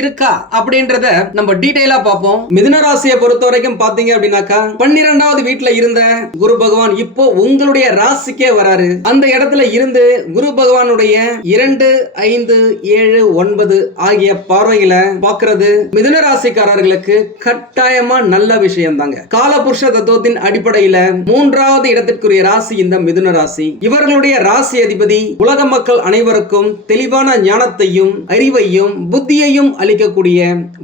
இருக்கா அப்படின்றத நம்ம டீடைலா பார்ப்போம். மிதுன ராசியை பொறுத்த வரைக்கும் பாத்தீங்க அப்படின்னாக்கா பன்னிரெண்டாவது வீட்டுல இருந்த குரு பகவான் இப்போ உங்களுடைய ராசிக்கே வராரு. அந்த இடத்துல இருந்து குரு பகவானுடைய இரண்டு ஐந்து ஏழு ஒன்பது ஆகிய பார்வையில பாக்குறது மிதுன ராசிக்காரர்களுக்கு கட்டாயமா நல்ல விஷயம் தாங்க காலபுருஷ தத்துவத்தின் அடிப்படையில மூன்றாவது இடத்திற்குரிய ராசி இந்த மிதுன ராசி. இவர்களுடைய ராசி அதிபதி உலக மக்கள் அனைவருக்கும் தெளிவான ஞானத்தையும் அறிவையும் புத்தியையும் அளிக்கக்கூடிய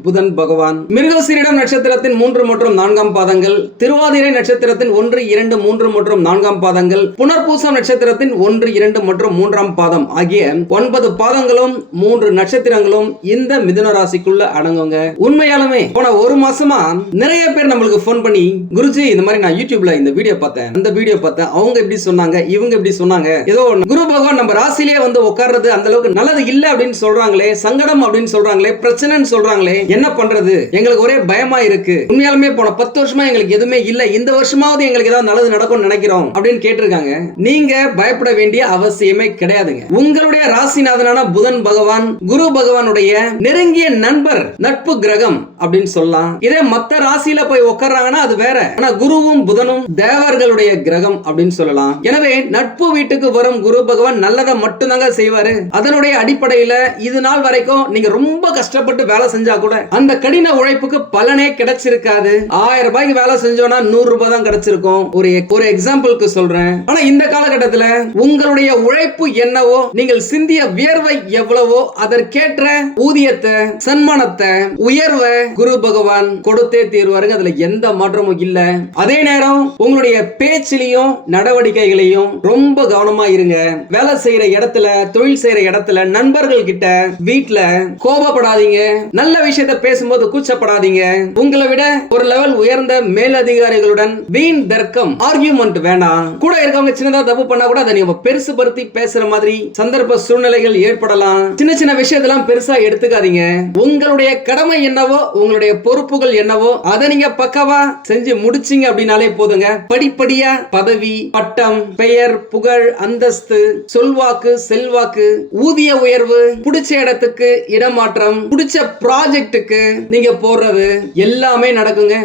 புதன் பகவான். மிருகசீரிடம் நட்சத்திரத்தின் மூன்று மற்றும் நான்காம் பாதங்கள் திருவாதிரை நட்சத்திரத்தின் ஒன்று இரண்டு மூன்று மற்றும் நான்காம் பாதங்கள் புனர்பூசம் நட்சத்திரத்தின் ஒன்று இரண்டு மற்றும் மூன்றாம் பாதம் ஆகிய ஒன்பது பாதங்களும் மூன்று நட்சத்திரங்களும் இந்த மிதுன ராசிக்குள்ள அடங்குங்க. உண்மையாலுமே போன ஒரு மாசமா நிறைய பேர் நம்மளுக்கு போன் பண்ணி குருஜி இந்த மாதிரி நான் யூடியூப்ல இந்த வீடியோ பார்த்தேன். அந்த வீடியோ பார்த்தேன். அவங்க எப்படி சொன்னாங்க? இவங்க எப்படி சொன்னாங்க? ஏதோ குரு பகவான் நம்ம ராசிலேயே வந்து உட்கார்றது அந்த அளவுக்கு நல்லது இல்ல அப்படின்னு சொல்றாங்களே சங்கடம் அப்படின்னு சொல்றாங்களே சொல்றாங்களே பிரச்சனைன்னு சொல்றாங்களே என்ன பண்றது? எங்களுக்கு ஒரே பயமா இருக்கு. உண்மையாலுமே போன பத்து வருஷமா எங்களுக்கு எதுவுமே இல்ல. இந்த வருஷமாவது எங்களுக்கு ஏதாவது நல்லது நடக்கும்னு நினைக்கிறோம் அப்படின்னு கேட்டிருக்காங்க. நீங்க பயப்பட வேண்டிய அவசியமே கிடையாதுங்க. உங்களுடைய ராசிநாதனான புதன் பகவான் குரு பகவானுடைய நெருங்கிய நண்பர் நட்பு கிரகம் அப்படின்னு சொல்லலாம். இதே மத்த ராசியில போய் உட்கார்றாங்கன்னா அது வேற. ஆனா குருவும் புதனும் தேவர்களுடைய கிரகம் அப்படின்னு சொல்லலாம். எனவே நட்பு வீட்டுக்கு வரும் குரு பகவான் நல்லதை மட்டும்தாங்க செய்வாரு. அதனுடைய அடிப்படையில இது நாள் வரைக்கும் நீங்க ரொம்ப கஷ்டப்பட்டு வேலை செஞ்சா கூட அந்த கடின உழைப்புக்கு பலனே கிடைச்சிருக்காது. ஆயிரம் ரூபாய்க்கு வேலை செஞ்சோம்னா நூறு ரூபாய் தான் கிடைச்சிருக்கும். ஒரு ஒரு எக்ஸாம்பிளுக்கு சொல்றேன். ஆனா இந்த காலகட்டத்துல உங்களுடைய உழைப்பு என்னவோ நீங்கள் சிந்திய வியர்வை எவ்வளவோ அதற்கேற்ற ஊதியத்தை சன்மானத்தை உயர்வை குரு பகவான் கொடுத்தே தீர்வாருங்க. அதுல எந்த மாற்றமும் இல்ல. அதே நேரம் உங்களுடைய பேச்சிலையும் நடவடிக்கைகளையும் ரொம்ப கவனமா இருங்க. வேலை செய்யற இடத்துல தொழில் செய்யற இடத்துல நண்பர்கள் கிட்ட வீட்டுல கோபப்பட கூச்சப்படாதீங்க நல்ல விஷயத்த பேசும்போது கூச்சப்படாதீங்க. உங்களை விட ஒரு லெவல் உயர்ந்த மேலதிகாரிகளுடன் வீண் தர்க்கம் ஆர்கியூமெண்ட் வேண்டாம் கூட இருக்கவங்க சின்னதா தப்பு பண்ணா கூட அதை நீங்க பெருசு படுத்தி பேசுற மாதிரி சந்தர்ப்ப சூழ்நிலைகள் ஏற்படலாம். சின்ன சின்ன விஷயத்தெல்லாம் பெருசா எடுத்துக்காதீங்க. உங்களுடைய கடமை என்னவோ உங்களுடைய பொறுப்புகள் என்னவோ அதை நீங்க பக்கவா செஞ்சு முடிச்சீங்க அப்படின்னாலே போதுங்க. படிப்படியா பதவி பட்டம் பெயர் புகழ் அந்தஸ்து சொல்வாக்கு செல்வாக்கு ஊதிய உயர்வு பிடிச்ச இடத்துக்கு இடமாற்றம் பிடிச்ச ப்ராஜெக்ட்டுக்கு நீங்க போடுறது எல்லாமே நடக்குங்க.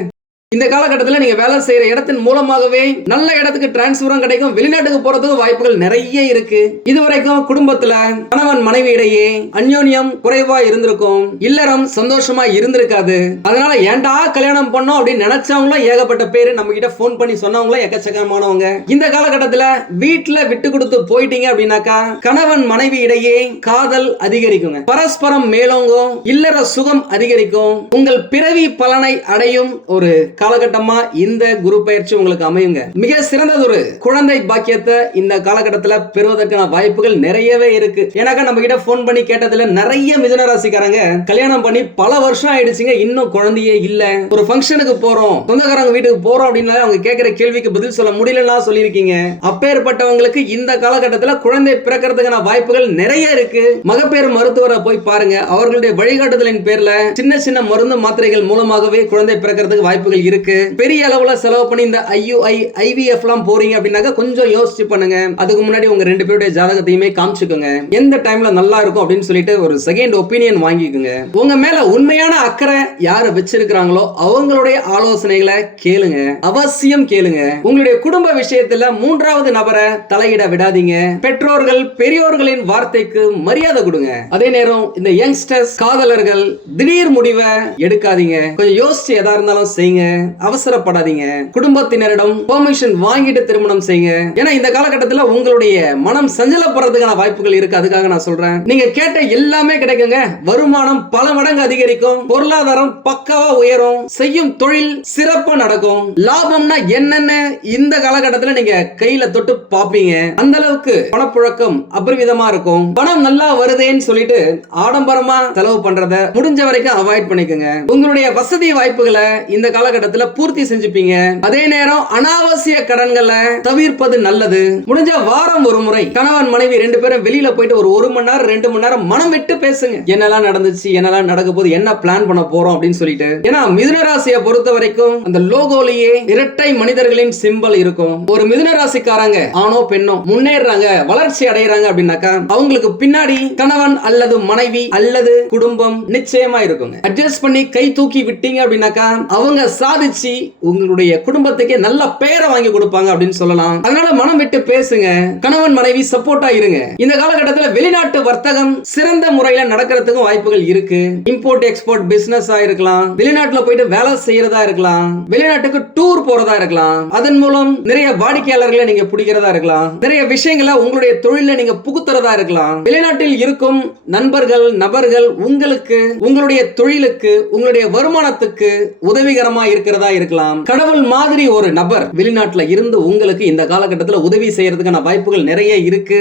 இந்த காலகட்டத்தில் நீங்க வேலை செய்யற இடத்தின் மூலமாகவே நல்ல இடத்துக்கு டிரான்ஸ்பரும் கிடைக்கும். வெளிநாட்டுக்கு போறதுக்கு வாய்ப்புகள் நிறைய இருக்கு. இதுவரைக்கும் குடும்பத்துல கணவன் மனைவி இடையே அந்யோன்யம் குறைவா இருந்திருக்கும். இல்லறம் சந்தோஷமா இருந்திருக்காது. அதனால ஏன்டா கல்யாணம் பண்ணோம் அப்படின்னு நினைச்சவங்களும் ஏகப்பட்ட பேரு நம்ம கிட்ட ஃபோன் பண்ணி சொன்னவங்களும் எக்கச்சக்கமானவங்க. இந்த காலகட்டத்தில் வீட்டுல விட்டு கொடுத்து போயிட்டீங்க அப்படின்னாக்கா கணவன் மனைவி இடையே காதல் அதிகரிக்குங்க. பரஸ்பரம் மேலோங்கும் இல்லற சுகம் அதிகரிக்கும். உங்கள் பிறவி பலனை அடையும் ஒரு காலகட்டமா இந்த குரு பயிற்சி உங்களுக்கு அமையுங்க. மிக சிறந்ததொரு குழந்தை பாக்கியத்தை இந்த காலகட்டத்தில் பெறுவதற்கான வாய்ப்புகள் நிறையவே இருக்கு. ஏன்னாக்கா நம்ம கிட்ட போன் பண்ணி கேட்டதுல நிறைய மிதுன ராசிக்காரங்க கல்யாணம் பண்ணி பல வருஷம் ஆயிடுச்சுங்க இன்னும் குழந்தையே இல்ல. ஒரு ஃபங்க்ஷனுக்கு போறோம் சொந்தக்காரங்க வீட்டுக்கு போறோம் அப்படின்னால அவங்க கேட்கிற கேள்விக்கு பதில் சொல்ல முடியலன்னா சொல்லியிருக்கீங்க. அப்பேற்பட்டவங்களுக்கு இந்த காலகட்டத்தில் குழந்தை பிறக்கிறதுக்கான வாய்ப்புகள் நிறைய இருக்கு. மகப்பேறு மருத்துவரை போய் பாருங்க. அவர்களுடைய வழிகாட்டுதலின் பேர்ல சின்ன சின்ன மருந்து மாத்திரைகள் மூலமாகவே குழந்தை பிறக்கிறதுக்கு வாய்ப்புகள் இருக்கு இருக்கு. பெரிய அளவுல செலவு பண்ணி இந்த ஐயுஐ ஐவிஎஃப் எல்லாம் போறீங்க அப்படின்னாக்க கொஞ்சம் யோசிச்சு பண்ணுங்க. அதுக்கு முன்னாடி உங்க ரெண்டு பேருடைய ஜாதகத்தையுமே காமிச்சுக்கோங்க. எந்த டைம்ல நல்லா இருக்கும் அப்படின்னு சொல்லிட்டு ஒரு செகண்ட் ஒப்பீனியன் வாங்கிக்கோங்க. உங்க மேல உண்மையான அக்கறை யாரு வச்சிருக்கிறாங்களோ அவங்களுடைய ஆலோசனைகளை கேளுங்க. அவசியம் கேளுங்க. உங்களுடைய குடும்ப விஷயத்துல மூன்றாவது நபரை தலையிட விடாதீங்க. பெற்றோர்கள் பெரியோர்களின் வார்த்தைக்கு மரியாதை கொடுங்க. அதே நேரம் இந்த யங்ஸ்டர்ஸ் காதலர்கள் திடீர் முடிவை எடுக்காதீங்க. கொஞ்சம் யோசிச்சு எதா இருந்தாலும் செய்யுங்க. அவசரப்படாதீங்க. குடும்பத்தினரிடம் பெர்மிஷன் வாங்கிட்டு திருமணம் செய்யுங்க. ஏன்னா இந்த காலகட்டத்தில் உங்களுடைய மனம் சஞ்சலப்படுறதுக்கான வாய்ப்புகள் இருக்கு. அதுக்காக நான் சொல்றேன். நீங்க கேட்ட எல்லாமே கிடைக்குங்க. வருமானம் பல மடங்கு அதிகரிக்கும். பொருளாதாரம் பக்காவா உயரும். செய்யும் தொழில் சிறப்பா நடக்கும். லாபம்னா என்னென்ன? இந்த காலகட்டத்தில் நீங்க கையில தொட்டு பாப்பீங்க அந்த அளவுக்கு பணப்புழக்கம் அபரிவிதமா இருக்கும். பணம் நல்லா வருதேன்னு சொல்லிட்டு ஆடம்பரமா செலவு பண்றத முடிஞ்ச வரைக்கும் அவாய்ட் பண்ணிக்கோங்க. உங்களுடைய வசதி வாய்ப்புகளை இந்த காலகட்டத்தில் பூர்த்தி செஞ்சுப்பீங்க. அதே நேரம் அனாவசிய கடன்களை தவிர்ப்பது நல்லது. முடிஞ்ச வாரம் ஒரு முறை கணவன் மனைவி ரெண்டு பேரும் வெளியில போயிட்டு ஒரு ஒரு மணி நேரம் ரெண்டு மணி நேரம் மனம் விட்டு பேசுங்க. என்னெல்லாம் நடந்துச்சு என்னெல்லாம் நடக்க போது என்ன பிளான் பண்ண போறோம் அப்படின்னு சொல்லிட்டு. ஏன்னா மிதுனராசியை பொறுத்த வரைக்கும் அந்த லோகோலேயே இரட்டை மனிதர்களின் சிம்பல் இருக்கும். ஒரு மிதுனராசிக்காரங்க ஆணோ பெண்ணோ முன்னேறாங்க வளர்ச்சி அடைகிறாங்க அப்படின்னாக்கா அவங்களுக்கு பின்னாடி கணவன் அல்லது மனைவி அல்லது குடும்பம் நிச்சயமா இருக்குங்க. அட்ஜஸ்ட் பண்ணி கை தூக்கி விட்டீங்க அப்படின்னாக்கா அவங்க சாதிச்சு உங்களுடைய குடும்பத்துக்கே நல்ல பெயரை வாங்கி கொடுப்பாங்க அப்படின்னு சொல்லலாம். அதனால மனம் விட்டு பேசுங்க. கணவன் மனைவி சப்போர்ட்டா இருங்க. இந்த காலகட்டத்தில் வெளிநாட்டு வர்த்தகம் சிறந்த முறையில நடக்கிறதுக்கும் வாய்ப்புகள் இருக்கு. இம்போர்ட் எக்ஸ்போர்ட் பிசினஸ் இருக்கலாம். வெளிநாட்டுல போயிட்டு வேலை செய்யறதா இருக்கலாம். வெளிநாட்டுக்கு டூர் போறதா இருக்கலாம். அதன் மூலம் நிறைய வாடிக்கையாளர்களை நீங்க பிடிக்கிறதா இருக்கலாம். நிறைய விஷயங்களை உங்களுடைய தொழில நீங்க புகுத்துறதா இருக்கலாம். வெளிநாட்டில் இருக்கும் நண்பர்கள் நபர்கள் உங்களுக்கு உங்களுடைய தொழிலுக்கு உங்களுடைய வருமானத்துக்கு உதவிகரமா இருக்கிறதா இருக்கலாம். கடவுள் மாதிரி ஒரு நபர் வெளிநாட்டுல இருந்து உங்களுக்கு இந்த காலகட்டத்தில் உதவி செய்யறதுக்கான வாய்ப்புகள் நிறைய இருக்கு.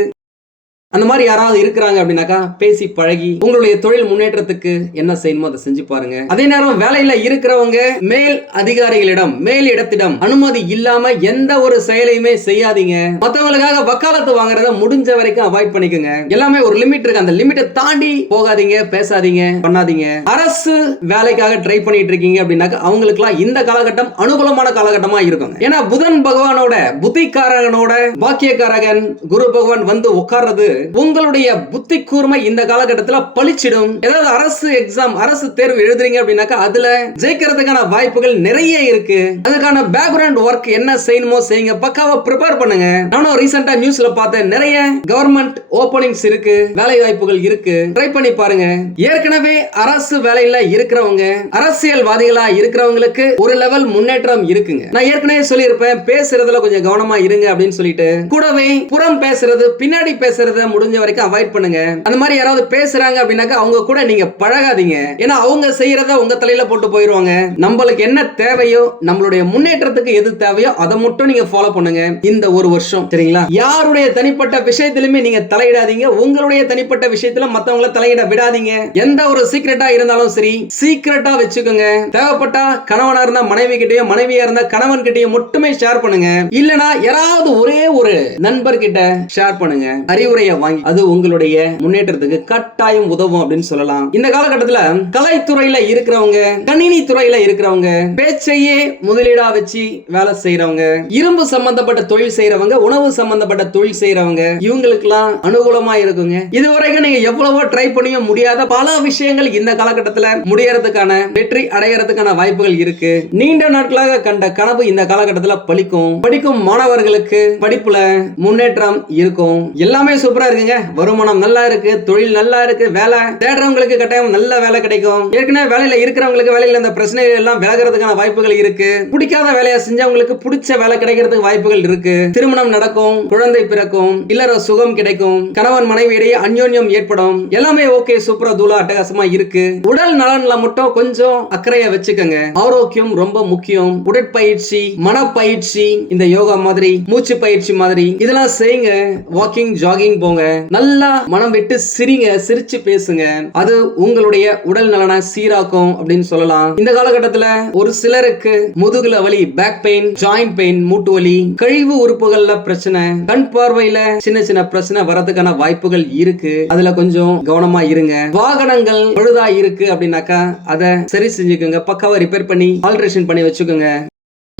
அந்த மாதிரி யாராவது இருக்கிறாங்க அப்படின்னாக்கா பேசி பழகி உங்களுடைய தொழில் முன்னேற்றத்துக்கு என்ன செய்யணுமோ அதை செஞ்சு பாருங்க. அதே நேரம் வேலையில இருக்கிறவங்க மேல் அதிகாரிகளிடம் மேல் இடத்திடம் அனுமதி இல்லாம எந்த ஒரு செயலையுமே செய்யாதீங்க. மற்றவங்களுக்காக வக்காலத்து வாங்குறத முடிஞ்ச வரைக்கும் அவாய்ட் பண்ணிக்கோங்க. எல்லாமே ஒரு லிமிட் இருக்கு. அந்த லிமிட்டை தாண்டி போகாதீங்க பேசாதீங்க பண்ணாதீங்க. அரசு வேலைக்காக ட்ரை பண்ணிட்டு இருக்கீங்க அப்படின்னாக்கா அவங்களுக்குலாம் இந்த காலகட்டம் அனுகூலமான காலகட்டமா இருக்கும். ஏன்னா புதன் பகவானோட புத்திக்காரகனோட பாக்கியக்காரகன் குரு பகவான் வந்து உட்கார்றது உங்களுடைய புத்தி கூர்மை இந்த காலகட்டத்தில் பளிச்சிடும். ஏதாவது அரசு எக்ஸாம் அரசு தேர்வு எழுதுறீங்க அப்படின்னாக்கா அதுல ஜெயிக்கிறதுக்கான வாய்ப்புகள் நிறைய இருக்கு. அதுக்கான பேக்ரவுண்ட் ஒர்க் என்ன செய்யணுமோ செய்யுங்க. பக்காவா ப்ரிப்பேர் பண்ணுங்க. நானும் ரீசெண்டா நியூஸ்ல பார்த்தேன். நிறைய கவர்மெண்ட் ஓபனிங்ஸ் இருக்கு. வேலை வாய்ப்புகள் இருக்கு. ட்ரை பண்ணி பாருங்க. ஏற்கனவே அரசு வேலையில இருக்கிறவங்க அரசியல்வாதிகளா இருக்கிறவங்களுக்கு ஒரு லெவல் முன்னேற்றம் இருக்குங்க. நான் ஏற்கனவே சொல்லியிருப்பேன். பேசுறதுல கொஞ்சம் கவனமா இருங்க அப்படின்னு சொல்லிட்டு. கூடவே புறம் பேசுறது பின்னாடி பேசுறது முடிஞ்ச வரைக்கும் அவாய்ட் பண்ணுங்க. அந்த மாதிரி யாராவது பேசுறாங்க அப்படின்னாக்கா அவங்க கூட நீங்க பழகாதீங்க. ஏன்னா அவங்க செய்யறத உங்க தலையில போட்டு போயிருவாங்க. நம்மளுக்கு என்ன தேவையோ நம்மளுடைய முன்னேற்றத்துக்கு எது தேவையோ அதை மட்டும் நீங்க ஃபாலோ பண்ணுங்க. இந்த ஒரு வருஷம் சரிங்களா? யாருடைய தனிப்பட்ட விஷயத்திலுமே நீங்க தலையிடாதீங்க. உங்களுடைய தனிப்பட்ட விஷயத்துல மத்தவங்கள தலையிட விடாதீங்க. எந்த ஒரு சீக்கிரட்டா இருந்தாலும் சரி சீக்கிரட்டா வச்சுக்கோங்க. தேவைப்பட்டா கணவனா இருந்தா மனைவி கிட்டயோ மனைவியா இருந்தா கணவன் கிட்டயோ மட்டுமே ஷேர் பண்ணுங்க. இல்லனா யாராவது ஒரே ஒரு நண்பர்கிட்ட ஷேர் பண்ணுங்க. அறிவுரையை வாங்கி அது உங்களுடைய முன்னேற்றத்துக்கு கட்டாயம் உதவும் அப்படின்னு சொல்லலாம். இந்த காலகட்டத்துல கலைத்துறையில இருக்கிறவங்க கணினி துறையில இருக்கிறவங்க பேச்சையே முதலீடா வச்சு வேலை செய்யறவங்க இரும்பு சம்பந்தப்பட்ட தொழில் செய்யறவங்க உணவு சம்பந்தப்பட்ட தொழில் செய்யறவங்க இவங்களுக்கெல்லாம் அனுகூலமா இருக்குங்க. இதுவரைக்கும் நீங்க எவ்வளவோ ட்ரை பண்ணியும் முடியாத பல விஷயங்கள் இந்த காலகட்டத்துல முடியறதுக்கான வெற்றி அடையறதுக்கான வாய்ப்புகள் இருக்கு. நீண்ட நாட்களாக கண்ட கனவு இந்த காலகட்டத்துல பலிக்கும். படிக்கும் மாணவர்களுக்கு படிப்புல முன்னேற்றம் இருக்கும். எல்லாமே சூப்பரா இருக்குங்க? வருமானம் நல்லா இருக்கு தொழில் நல்லா இருக்கு வேலை தேடுறவங்களுக்கு கட்டாயம் நல்ல வேலை கிடைக்கும். ஏற்கனவே வேலையில இருக்கிறவங்களுக்கு வேலையில இந்த பிரச்சனைகள் எல்லாம் விலகிறதுக்கான வாய்ப்புகள் இருக்கு. பிடிக்காத வேலையை செஞ்சவங்களுக்கு பிடிச்ச வேலை கிடைக்கிறதுக்கு வாய்ப்புகள் இருக்கு. திருமணம் நடக்கும் குழந்தை பிறக்கும் இல்லற சுகம் கிடைக்கும் கணவன் மனைவி இடையே அந்யோன்யம் ஏற்படும். எல்லாமே ஓகே சூப்பரா தூளா அட்டகாசமா இருக்கு. உடல் நலன்ல மட்டும் கொஞ்சம் அக்கறைய வச்சுக்கோங்க. ஆரோக்கியம் ரொம்ப முக்கியம். உடற்பயிற்சி மனப்பயிற்சி இந்த யோகா மாதிரி மூச்சு பயிற்சி மாதிரி இதெல்லாம் செய்யுங்க. வாக்கிங் ஜாகிங் போங்க. நல்லா மனம் விட்டு சிரிங்க சிரிச்சு பேசுங்க. அது உங்களுடைய உடல் நலனை சீராக்கும் அப்படின்னு சொல்லலாம். இந்த காலகட்டத்துல ஒரு சிலருக்கு முதுகுல வலி பேக் பெயின் ஜாயிண்ட் பெயின் மூட்டு வலி கழிவு உறுப்புகள்ல பிரச்சனை கண் பார்வையில சின்ன சின்ன பிரச்சனை வரதுக்கான வாய்ப்புகள் இருக்கு. அதுல கொஞ்சம் கவனமா இருங்க. வாகனங்கள் பழுதா இருக்கு அப்படின்னாக்கா அதை சரி செஞ்சுக்கோங்க. பக்காவா ரிப்பேர் பண்ணி ஆல்ட்ரேஷன் பண்ணி வச்சுக்கோங்க.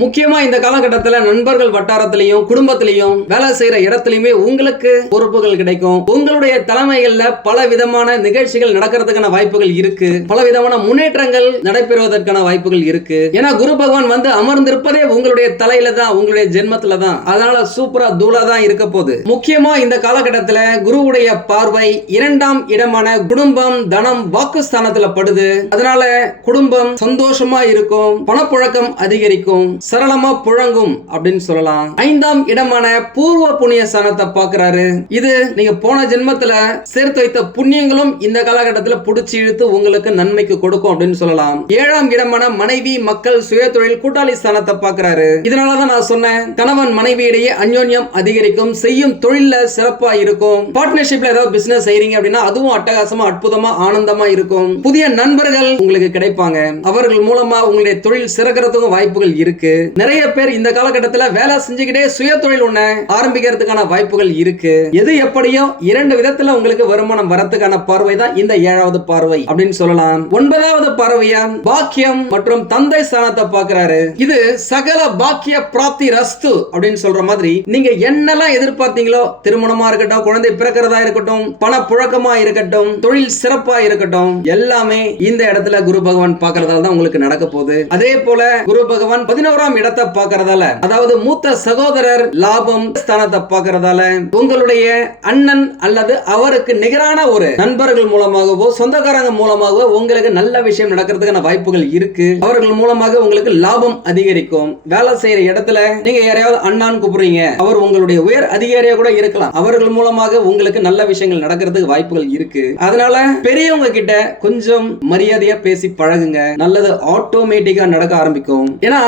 முக்கியமா இந்த காலகட்டத்துல நண்பர்கள் வட்டாரத்திலையும் குடும்பத்திலையும் வேலை செய்யற இடத்துலயுமே உங்களுக்கு பொறுப்புகள் கிடைக்கும். உங்களுடைய தலைமைகள்ல பல விதமான நிகழ்ச்சிகள் நடக்கிறதுக்கான வாய்ப்புகள் இருக்கு. பல விதமான முன்னேற்றங்கள் நடைபெறுவதற்கான வாய்ப்புகள் இருக்கு. ஏன்னா குரு பகவான் வந்து அமர்ந்திருப்பதே உங்களுடைய தலையில தான் உங்களுடைய ஜென்மத்துல தான். அதனால சூப்பரா தூளா தான் இருக்க போகுது. முக்கியமா இந்த காலகட்டத்துல குருவுடைய பார்வை இரண்டாம் இடமான குடும்பம் தனம் வாக்குஸ்தானத்துல படுது. அதனால குடும்பம் சந்தோஷமா இருக்கும் பணப்புழக்கம் அதிகரிக்கும். சரளமா புழங்கும் அப்படின்னு சொல்லலாம். ஐந்தாம் இடமான பூர்வ புண்ணிய ஸ்தானத்தை பாக்குறாரு இது நீங்க போன ஜென்மத்துல சேர்த்து வைத்த புண்ணியங்களும் இந்த காலகட்டத்துல புடிச்சு இழுத்து உங்களுக்கு நன்மைக்கு கொடுக்கும் அப்படின்னு சொல்லலாம். ஏழாம் இடமான மனைவி மக்கள் சுய தொழில் கூட்டாளி ஸ்தானத்தை பாக்குறாரு இதனாலதான் நான் சொன்னேன் கணவன் மனைவி இடையே அந்யோன்யம் அதிகரிக்கும் செய்யும் தொழில சிறப்பா இருக்கும். பார்ட்னர்ஷிப்ல ஏதாவது பிசினஸ் செய்றீங்க அப்படின்னா அதுவும் அட்டகாசமா அற்புதமா ஆனந்தமா இருக்கும். புதிய நண்பர்கள் உங்களுக்கு கிடைப்பாங்க. அவர்கள் மூலமா உங்களுடைய தொழில் சிறக்கிறதுக்கும் வாய்ப்புகள் இருக்கு. நிறைய பேர் இந்த காலகட்டத்தில் வேலை செஞ்சுக்கிட்டே சுய தொழில் ஒண்ண ஆரம்பிக்கிறதுக்கான வாய்ப்புகள் இருக்கு. எது எப்படியோ இரண்டு விதத்துல உங்களுக்கு வருமானம் வரத்துக்கான பார்வை தான் இந்த ஏழாவது பார்வை அப்படின்னு சொல்லலாம். ஒன்பதாவது பார்வையா? பாக்கியம் மற்றும் தந்தை ஸ்தானத்தை பார்க்கிறாரு. இது சகல பாக்கிய பிராப்தி ரஸ்து அப்படின்னு சொல்ற மாதிரி நீங்க என்னெல்லாம் எதிர்பார்த்தீங்களோ திருமணமா இருக்கட்டும் குழந்தை பிறக்கிறதா இருக்கட்டும் பண புழக்கமா இருக்கட்டும் தொழில் சிறப்பா இருக்கட்டும் எல்லாமே இந்த இடத்துல குரு பகவான் பார்க்கறதால தான் உங்களுக்கு நடக்க போகுது. அதே போல குரு பகவான் மூன்றாம் இடத்தை பார்க்கறதால அதாவது மூத்த சகோதரர் லாபம் ஸ்தானத்தை பார்க்கறதால உங்களுடைய அண்ணன் அல்லது அவருக்கு நிகரான ஒரு நண்பர்கள் மூலமாகவோ சொந்தக்காரங்க மூலமாகவோ உங்களுக்கு நல்ல விஷயம் நடக்கிறதுக்கான வாய்ப்புகள் இருக்கு. அவர்கள் மூலமாக உங்களுக்கு லாபம் அதிகரிக்கும். வேலை செய்யற இடத்துல நீங்க யாரையாவது அண்ணான்னு கூப்பிடுறீங்க அவர் உங்களுடைய உயர் அதிகாரியா கூட இருக்கலாம். அவர்கள் மூலமாக உங்களுக்கு நல்ல விஷயங்கள் நடக்கிறதுக்கு வாய்ப்புகள் இருக்கு. அதனால பெரியவங்க கிட்ட கொஞ்சம் மரியாதையா பேசி பழகுங்க. நல்லது ஆட்டோமேட்டிக்கா நடக்க ஆரம்பிக்கும். ஏன்னா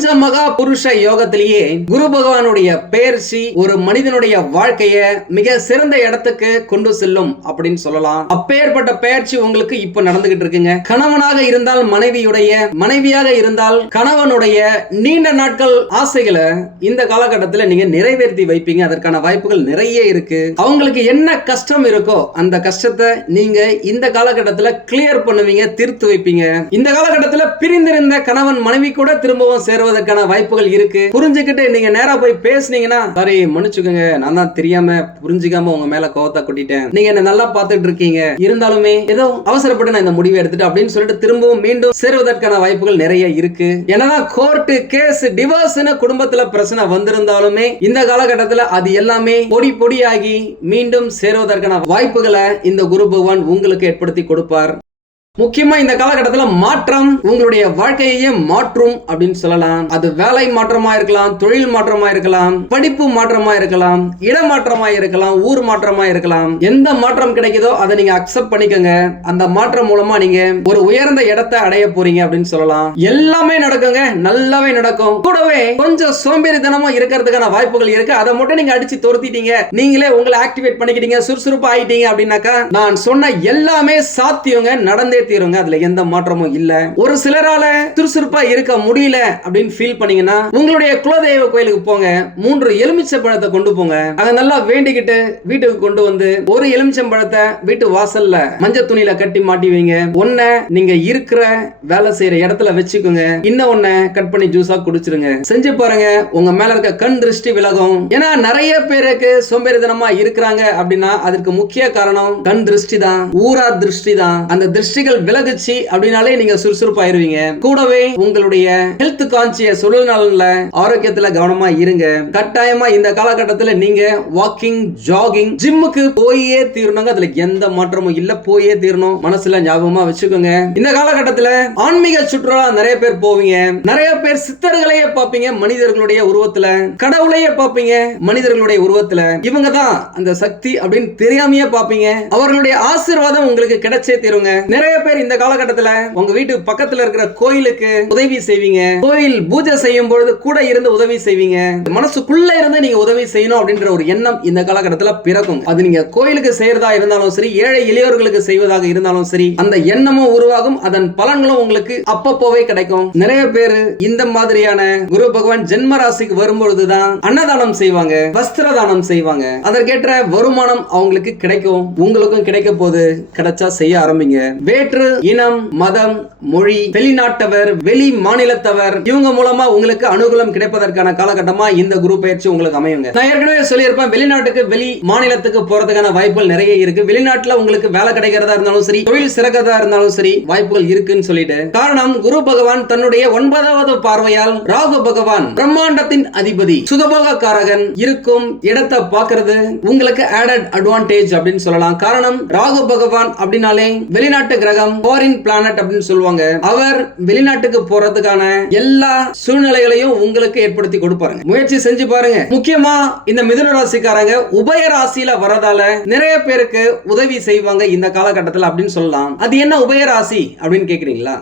பஞ்ச மகா புருஷ யோகத்திலேயே குரு பகவானுடைய பெயர்ச்சி ஒரு மனிதனுடைய வாழ்க்கைய மிக சிறந்த இடத்துக்கு கொண்டு செல்லும் அப்படின்னு சொல்லலாம். அப்பேற்பட்ட பெயர்ச்சி உங்களுக்கு இப்ப நடந்துகிட்டு இருக்குங்க. கணவனாக இருந்தால் மனைவியுடைய மனைவியாக இருந்தால் கணவனுடைய நீண்ட நாட்கள் ஆசைகளை இந்த காலகட்டத்தில் நீங்க நிறைவேற்றி வைப்பீங்க. அதற்கான வாய்ப்புகள் நிறைய இருக்கு. அவங்களுக்கு என்ன கஷ்டம் இருக்கோ அந்த கஷ்டத்தை நீங்க இந்த காலகட்டத்தில் கிளியர் பண்ணுவீங்க தீர்த்து வைப்பீங்க. இந்த காலகட்டத்தில் பிரிந்திருந்த கணவன் மனைவி கூட திரும்பவும் சேர்வது சேருவதற்கான வாய்ப்புகள் இருக்கு. புரிஞ்சுக்கிட்டு நீங்க நேரா போய் பேசுனீங்கன்னா சாரி மன்னிச்சுக்கோங்க. நான் தான் தெரியாம புரிஞ்சுக்காம உங்க மேல கோவத்தை கொட்டிட்டேன். நீங்க என்ன நல்லா பார்த்துட்டு இருக்கீங்க. இருந்தாலுமே ஏதோ அவசரப்பட்டு நான் இந்த முடிவை எடுத்துட்டு அப்படின்னு சொல்லிட்டு திரும்பவும் மீண்டும் சேருவதற்கான வாய்ப்புகள் நிறைய இருக்கு. என்னதான் கோர்ட்டு கேஸ் டிவோர்ஸ்னு குடும்பத்துல பிரச்சனை வந்திருந்தாலுமே இந்த காலகட்டத்துல அது எல்லாமே பொடி பொடியாகி மீண்டும் சேருவதற்கான வாய்ப்புகளை இந்த குரு பகவான் உங்களுக்கு ஏற்படுத்தி கொடுப்பார். முக்கியமா இந்த காலகட்டத்தில் மாற்றம் உங்களுடைய வாழ்க்கையையே மாற்றும் அப்படின்னு சொல்லலாம். அது வேலை மாற்றமா இருக்கலாம் தொழில் மாற்றமா இருக்கலாம் படிப்பு மாற்றமா இருக்கலாம் இடம் மாற்றமா இருக்கலாம் ஊர் மாற்றமா இருக்கலாம். எந்த மாற்றம் கிடைக்குதோ அதை நீங்க அக்செப்ட் பண்ணிக்கோங்க. அந்த மாற்றம் மூலமா நீங்க ஒரு உயர்ந்த இடத்தை அடைய போறீங்க அப்படின்னு சொல்லலாம். எல்லாமே நடக்குங்க நல்லாவே நடக்கும். கூடவே கொஞ்சம் சோம்பேறித்தனமா இருக்கிறதுக்கான வாய்ப்புகள் இருக்கு. அதை மட்டும் நீங்க அடிச்சு துரத்திட்டீங்க. நீங்களே உங்களை ஆக்டிவேட் பண்ணிக்கிட்டீங்க சுறுசுறுப்பா ஆயிட்டீங்க அப்படின்னாக்கா நான் சொன்ன எல்லாமே சாத்தியங்க நடந்து தீருங்க அதுல எந்த மாற்றமும் இல்ல. ஒரு சிலரால சுறுசுறுப்பா இருக்க முடியல அப்படின்னு ஃபீல் பண்ணீங்கன்னா உங்களுடைய குலதெய்வ கோயிலுக்கு போங்க மூன்று எலுமிச்சை பழத்தை கொண்டு போங்க. அதை நல்லா வேண்டிக்கிட்டு வீட்டுக்கு கொண்டு வந்து ஒரு எலுமிச்சம் பழத்தை வீட்டு வாசல்ல மஞ்சள் துணியில கட்டி மாட்டி வைங்க. ஒன்ன நீங்க இருக்கிற வேலை செய்யற இடத்துல வச்சுக்கோங்க. இன்னும் ஒன்ன கட் பண்ணி ஜூஸா குடிச்சிருங்க. செஞ்சு பாருங்க உங்க மேல இருக்க கண் திருஷ்டி விலகும். ஏன்னா நிறைய பேருக்கு சோம்பேறிதனமா இருக்கிறாங்க அப்படின்னா அதற்கு முக்கிய காரணம் கண் திருஷ்டி தான் ஊரா திருஷ்டி தான் அந்த திருஷ்டிகள் விலகுச்சு அப்படின்னாலே நீங்க சுறுசுறுப்பாயிருவீங்க. கூடவே உங்களுடைய ஹெல்த் கான்சியஸ் உடல் நலன்ல ஆரோக்கியத்துல கவனமா இருங்க. கட்டாயமா இந்த காலகட்டத்துல நீங்க வாக்கிங் ஜாகிங் ஜிம்முக்கு போயே தீரணுங்க. அதுல எந்த மாற்றமும் இல்ல போயே தீரணும். மனசுல ஞாபகமா வச்சுக்கோங்க. இந்த காலகட்டத்துல ஆன்மீக சுற்றுலா நிறைய பேர் போவீங்க. நிறைய பேர் சித்தர்களையே பார்ப்பீங்க மனிதர்களுடைய உருவத்துல. கடவுளையே பார்ப்பீங்க மனிதர்களுடைய உருவத்துல. இவங்க தான் அந்த சக்தி அப்படின்னு தெரியாமையே பார்ப்பீங்க. அவர்களுடைய ஆசீர்வாதம் உங்களுக்கு கிடைச்சே தீருங்க. நிறைய பேர் இந்த காலகட்டத்துல? உங்க வீட்டு பக்கத்துல இருக்கிற கோயிலுக்கு உதவி செய்வீங்க. கோயில் பூஜை செய்யும் பொழுது கூட இருந்து உதவி செய்வீங்க. மனசுக்குள்ள இருந்து நீங்க உதவி செய்யணும் அப்படின்ற ஒரு எண்ணம் இந்த காலகட்டத்துல பிறக்கும். அது நீங்க கோயிலுக்கு செய்யறதா இருந்தாலும் சரி ஏழை எளியவர்களுக்கு செய்வதாக இருந்தாலும் சரி அந்த எண்ணமும் உருவாகும். அதன் பலன்களும் உங்களுக்கு அப்பப்போவே கிடைக்கும். நிறைய பேர் இந்த மாதிரியான குரு பகவான் ஜென்ம ராசிக்கு வரும்பொழுதுதான் அன்னதானம் செய்வாங்க வஸ்திர தானம் செய்வாங்க. அதற்கேற்ற வருமானம் அவங்களுக்கு கிடைக்கும். உங்களுக்கும் கிடைக்க போது கிடைச்சா செய்ய ஆரம்பிங்க. வேட் வேற்று இனம் மதம் மொழி வெளிநாட்டவர் வெளி மாநிலத்தவர் இவங்க மூலமா உங்களுக்கு அனுகூலம் கிடைப்பதற்கான காலகட்டமா இந்த குரு பயிற்சி உங்களுக்கு அமையுங்க. நான் ஏற்கனவே சொல்லியிருப்பேன் வெளிநாட்டுக்கு வெளி மாநிலத்துக்கு போறதுக்கான வாய்ப்புகள் நிறைய இருக்கு. வெளிநாட்டுல உங்களுக்கு வேலை கிடைக்கிறதா இருந்தாலும் சரி தொழில் சிறக்கிறதா இருந்தாலும் சரி வாய்ப்புகள் இருக்குன்னு சொல்லிட்டு. காரணம் குரு பகவான் தன்னுடைய ஒன்பதாவது பார்வையால் ராகு பகவான் பிரம்மாண்டத்தின் அதிபதி சுகபோக காரகன் இருக்கும் இடத்தை பார்க்கிறது. உங்களுக்கு ஆடட் அட்வான்டேஜ் அப்படின்னு சொல்லலாம். காரணம் ராகு பகவான் அப்படின்னாலே வெளிநாட்டு கிரக உலகம் ஃபாரின் பிளானட் அப்படின்னு சொல்லுவாங்க. அவர் வெளிநாட்டுக்கு போறதுக்கான எல்லா சூழ்நிலைகளையும் உங்களுக்கு ஏற்படுத்தி கொடுப்பாருங்க. முயற்சி செஞ்சு பாருங்க. முக்கியமா இந்த மிதுன ராசிக்காரங்க உபய ராசியில வரதால நிறைய பேருக்கு உதவி செய்வாங்க இந்த காலகட்டத்தில் அப்படின்னு சொல்லலாம். அது என்ன உபய ராசி அப்படின்னு கேக்குறீங்களா?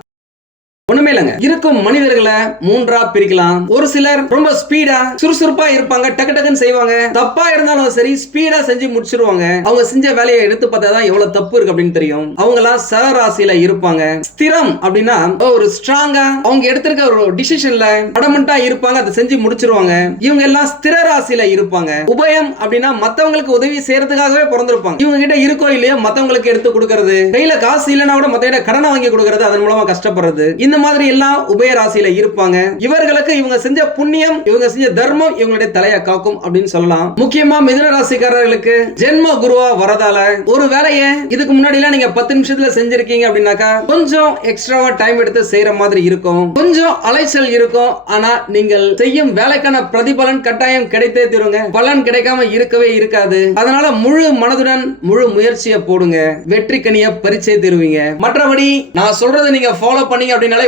ஒண்ணுமே இல்லைங்க. இருக்கும் மனிதர்களை மூன்றா பிரிக்கலாம். ஒரு சிலர் ரொம்ப ஸ்பீடா சுறுசுறுப்பா இருப்பாங்க டக்கு டக்குன்னு செய்வாங்க. தப்பா இருந்தாலும் சரி ஸ்பீடா செஞ்சு முடிச்சிருவாங்க. அவங்க செஞ்ச வேலையை எடுத்து பார்த்தா தான் எவ்வளவு தப்பு இருக்கு அப்படின்னு தெரியும். அவங்க எல்லாம் சரராசியில இருப்பாங்க. ஸ்திரம் அப்படின்னா ஒரு ஸ்ட்ராங்கா அவங்க எடுத்திருக்க ஒரு டிசிஷன்ல அடமெண்டா இருப்பாங்க அதை செஞ்சு முடிச்சிருவாங்க. இவங்க எல்லாம் ஸ்திர ராசியில இருப்பாங்க. உபயம் அப்படின்னா மத்தவங்களுக்கு உதவி செய்யறதுக்காகவே பிறந்திருப்பாங்க. இவங்க கிட்ட இருக்கோ இல்லையோ மத்தவங்களுக்கு எடுத்து கொடுக்கறது. கையில காசு இல்லைன்னா கூட மத்த கடனை வாங்கி கொடுக்கறது அதன் மூலமா கஷ்டப்படுறது. இந்த மாதிரி எல்லாம் உபயராசியில இருப்பாங்க. இவர்களுக்கு இவங்க செஞ்ச புண்ணியம் இவங்க செஞ்ச தர்மம் இவங்களுடைய தலையை காக்கும் அப்படின்னு சொல்லலாம். முக்கியமா மிதுன ராசிக்காரர்களுக்கு ஜென்ம குருவா வரதால ஒரு வேலையை இதுக்கு முன்னாடி எல்லாம் நீங்க பத்து நிமிஷத்துல செஞ்சிருக்கீங்க அப்படின்னாக்கா கொஞ்சம் எக்ஸ்ட்ராவா டைம் எடுத்து செய்யற மாதிரி இருக்கும். கொஞ்சம் அலைச்சல் இருக்கும். ஆனா நீங்கள் செய்யும் வேலைக்கான பிரதிபலன் கட்டாயம் கிடைத்தே தருங்க. பலன் கிடைக்காம இருக்கவே இருக்காது. அதனால முழு மனதுடன் முழு முயற்சியை போடுங்க. வெற்றி கனிய பரிச்சை தருவீங்க. மற்றபடி நான் சொல்றதை நீங்க ஃபாலோ பண்ணீங்க அப்படின்னாலே